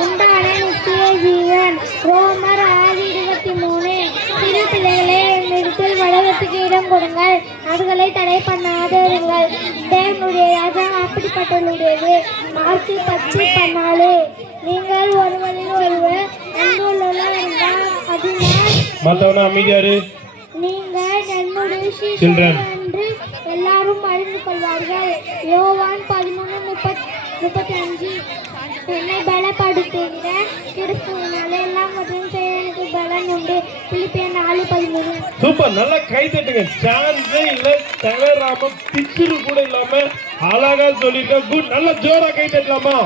உண்டான நித்திய ஜீவன். ரோமர் 6:23. சிறு பிள்ளைகளே, என்னிடத்தில் வளர்வதற்கு இடம் கொடுங்கள், அவர்களை தடை பண்ணாதீர்கள், தேவனுடைய ராஜ்யம் அப்படிப்பட்டவர்களுடையது. மார்க்கு 10:14. நீங்கள் ஒருவரில் ஒருவர் அன்பு உள்ளவர்கள் என்றால் அதனால் நீங்கள் என்னுடைய சீஷர்கள் என்று எல்லாரும் அறிந்து கொள்வார்கள். யோவான் 13:35. என்னை பலப்படுத்துகிற கிறிஸ்துவினாலே எல்லாவற்றையும் செய்ய எனக்கு பலன் உண்டு. பிலிப்பியர் 4:13. சூப்பர், நல்லா கை தட்டுங்க. சான்ஸே இல்ல, தவறாம பிச்சுரு கூட இல்லாம அழகா சொல்லிருக்க. குட், நல்லா ஜோரா கை தட்டலாமா?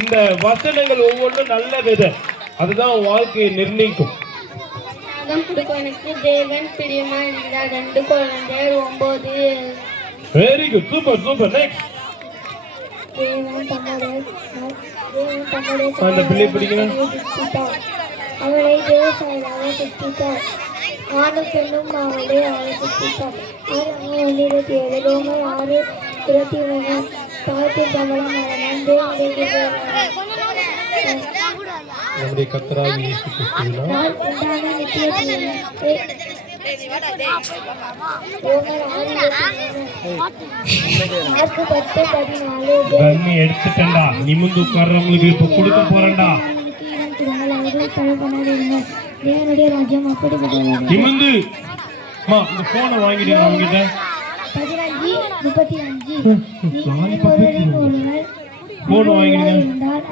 இந்த வசனங்கள் ஒவ்வொன்றும் நல்லது, அதுதான் வாழ்க்கையை நிர்ணயிக்கும். கொடுப்பவனுக்கு தேவன் பிரியமா இருந்தார். 2 குழந்தையர் 9. Very good, super super. Next. அந்த பிள்ளை பிடிக்கணும். அவளை தேவசாயியாக சிருஷ்டித்தார். ஆணும் பெண்ணும் அவளை சிருஷ்டித்தார். 6:27. ரோமர் 6:21. பாவத்தின் சம்பளம் மரணம், தேவனுடைய நம்முடைய கர்த்தராகிய இயேசு கிறிஸ்துவினால் உண்டான நித்திய ஜீவன். கண்ணி எடுத்துட்டா, நிமிந்து உட்கார்றவங்களுக்கு இப்ப கொடுக்க போறேன்டா. தேவனுடைய ராஜ்யம் அப்படிப்பட்டது. நிமிந்து இந்த போனை வாங்கிடுங்க அவங்கிட்ட. 15:35. போன் வாங்கிடுங்க.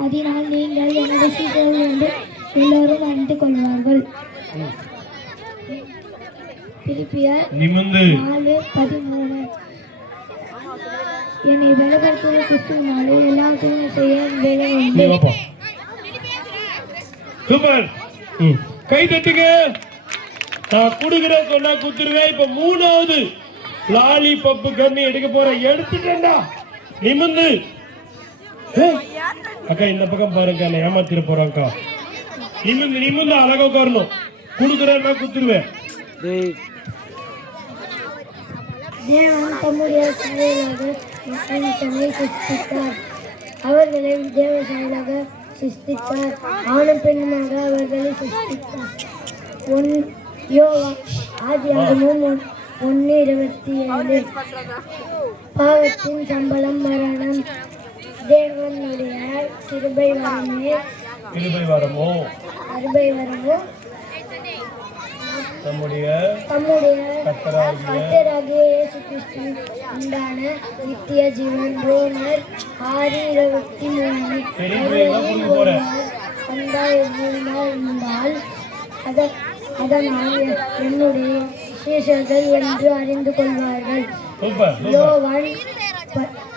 அதனால் நீங்கள் என்னுடைய சீடர்கள் என்று எல்லோரும் அறிந்து கொள்வார்கள். பிலிப்பியர் 4:13. என்னை பலப்படுத்துகிற கிறிஸ்துவினாலே எல்லாத்தையும் செய்ய வேலை உண்டு. சூப்பர், கை தட்டுங்க. நான் குடுக்கிற சொன்னா குத்துருவேன். இப்ப 3வது லாலி பப்பு கண்ணி எடுக்க போறேன். எடுத்துட்டேன்டா. நிமிந்து அக்கா, இந்த பக்கம் பாருங்க, ஏமாத்திர போறாங்கக்கா. நிமிந்து அழகா உட்காரணும். குடுக்குறேன்னா குத்துருவேன். தேவன் தம்முடைய சாயலாக மனுஷனை சிருஷ்டித்தார். அவர்களை தேவ சாயலாக சிருஷ்டித்தார். ஆணும் பெண்ணுமாக அவர்களை சிருஷ்டித்தார். ஆதியாகமம் 1:27. பாவத்தின் சம்பளம் மரணம், தேவனுடைய கிருபை வரமோ நம்முடைய கர்த்தராகிய இயேசு கிறிஸ்து உண்டான நித்திய ஜீவன். ரோமர் 6:23. இருந்தால் அதனால் என்னுடைய சீஷர்கள் என்று அறிந்து கொள்வார்கள். யோவான்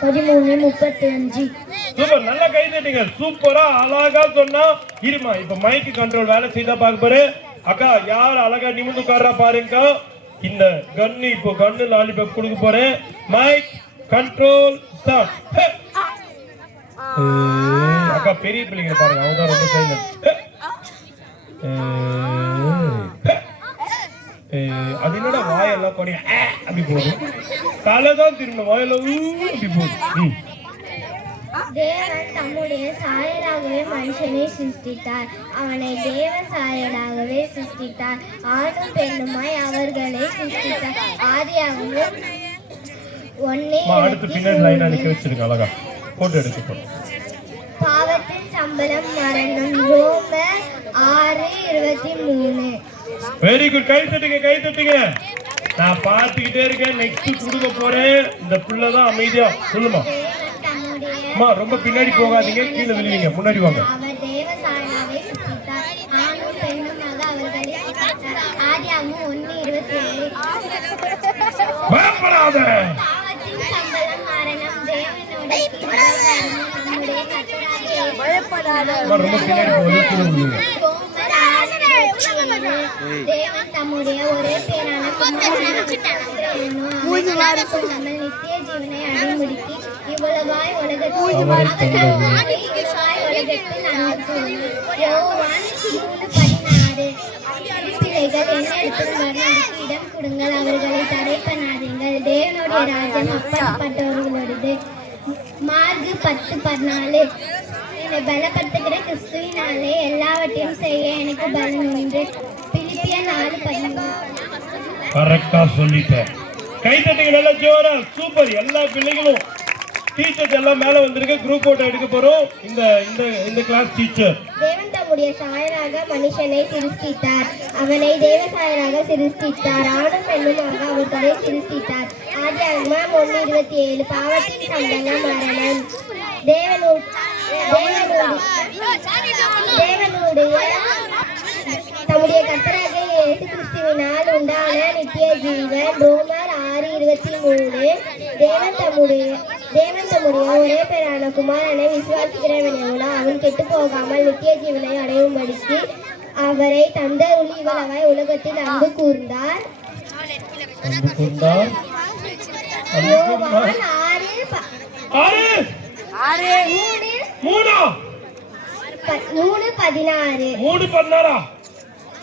13:35. சூப்பர், நல்லா கை தட்டுங்க. சூப்பரா அழகா சொன்னா. இருமா, இப்ப மைக்கு கண்ட்ரோல் வேலை செய்தா பாக்க பாரு. அக்கா, யார் அழகா நிமிந்து உட்கார்றா பாருங்க. இந்த கன்னு இப்போ கன்னு லாலிபாப் கொடுக்க போறேன். Mic control start. அக்கா, பெரிய பிள்ளைங்க பாருங்க, அவங்க தான் ரொம்ப சைலண்ட். அது என்னடா வாயெல்லாம் கொடைய அப்படி போகுது, தலைதான் திரும்ப வாயெல்லாம் அப்படி போகுது. தேவன் தம்முடைய சாயலாகவே மனுஷனை சிருஷ்டித்தார். அவனை தேவ சாயலாகவே சிருஷ்டித்தார். ஆணும் பெண்ணுமாய் அவர்களை சிருஷ்டித்தார். ஆதியாகமம் 1:23. பாவத்தின் சம்பளம் மரணம். ரோமர் 6:23. வெரி குட், கை தட்டுங்க. நான் பார்த்துக்கிட்டே இருக்கேன். நெக்ஸ்ட் கொடுக்க போறேன். இந்த புள்ளதான் அமைதியா சொல்லுமா. அம்மா, ரொம்ப பின்னாடி போகாதீங்க, கீழே விழுவீங்க. முன்னாடி வாங்க. அவர் தேவ சாயலாகவே சிருஷ்டித்தார். ஆணும் பெண்ணுமாக அவர்களை சிருஷ்டித்தார். ஆதியாகமம் 1:27. பயப்படாத. பாவத்தின் சம்பளம் மரணம், தேவனுடைய கிருபை வரமோ நம்முடைய கர்த்தராகிய ரொம்ப பின்னாடி போகாதீங்க. தேவன் தம்முடைய ஒரே பேரான குமாரனை நித்திய ஜீவனை அடைமுடித்து இவ்வளவாய் உலகத்தில் யோவான் 3:16. பிள்ளைகள் என்னிடத்தில் வருவதற்கு இடம் கொடுங்கள், அவர்களை தடை பண்ணாதீங்கள், தேவனுடைய ராஜ்யம் அப்படிப்பட்டவர்களோடது. மார்க்கு 10:14. என்னை பலப்படுத்துகிற கிறிஸ்துவினாலே எல்லாவற்றையும் செய்ய எனக்கு பலன் உண்டு. பிலிப்பியர் 4:13. கரெக்டா சொல்லிட்டேன். கை தட்டுங்க நல்லா ஜோரா. சூப்பர். எல்லா பிள்ளைகளும் டீச்சர்ஸ் எல்லாம் மேல வந்திருக்கு. குரூப் போட்டோ எடுக்க போறோம். இந்த இந்த இந்த கிளாஸ் டீச்சர். தேவன் தம்முடைய சாயலாக மனுஷனை சிருஷ்டித்தார். அவனை தேவ சாயலாக சிருஷ்டித்தார். ஆணும் பெண்ணுமாக அவர்களை சிருஷ்டித்தார். ஆதியாகமம் 1:27. பாவத்தின் சம்பளம் மரணம். தம்முடைய கர்த்தராகிய இயேசு கிறிஸ்துவினால் உண்டான நித்திய ஜீவன். ரோமர் 6:23. தேவன் தம்முடைய ஒரே பேரான குமாரனை விசுவாசிக்கிறவன் எவனோ அவன் கெட்டு போகாமல் நித்திய ஜீவனை அடையும்படிக்கு அவரை தந்தருளி இவ்வளவாய் உலகத்தில் அன்பு கூர்ந்தார். யோவான்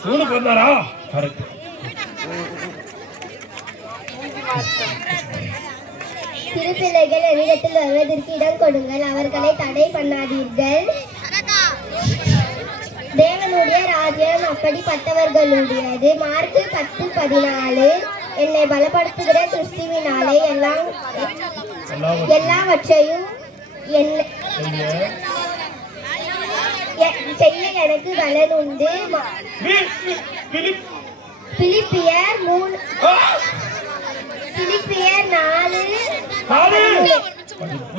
3:16. கரெக்ட். சிறு பிள்ளைகள் என்னிடத்தில் வருவதற்கு இடம் கொடுங்கள், அவர்களை தடை பண்ணாதீர்கள். தேவனுடைய ராஜ்யம் அப்படிப்பட்டவர்களுடையது. மார்க் 10:14. என்னை பலப்படுத்துகிற கிறிஸ்துவினாலே எல்லாவற்றையும் செய்ய எனக்கு பலன் உண்டு. பிலிப்பியர் 4.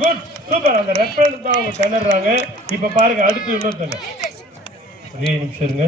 குட். சூப்பர். அந்த ரெஃபரன்ஸ் தான் அவங்க திணறாங்க. இப்ப பாருங்க அடுத்து இன்னொருத்தங்க. ஒரே நிமிஷம் இருங்க.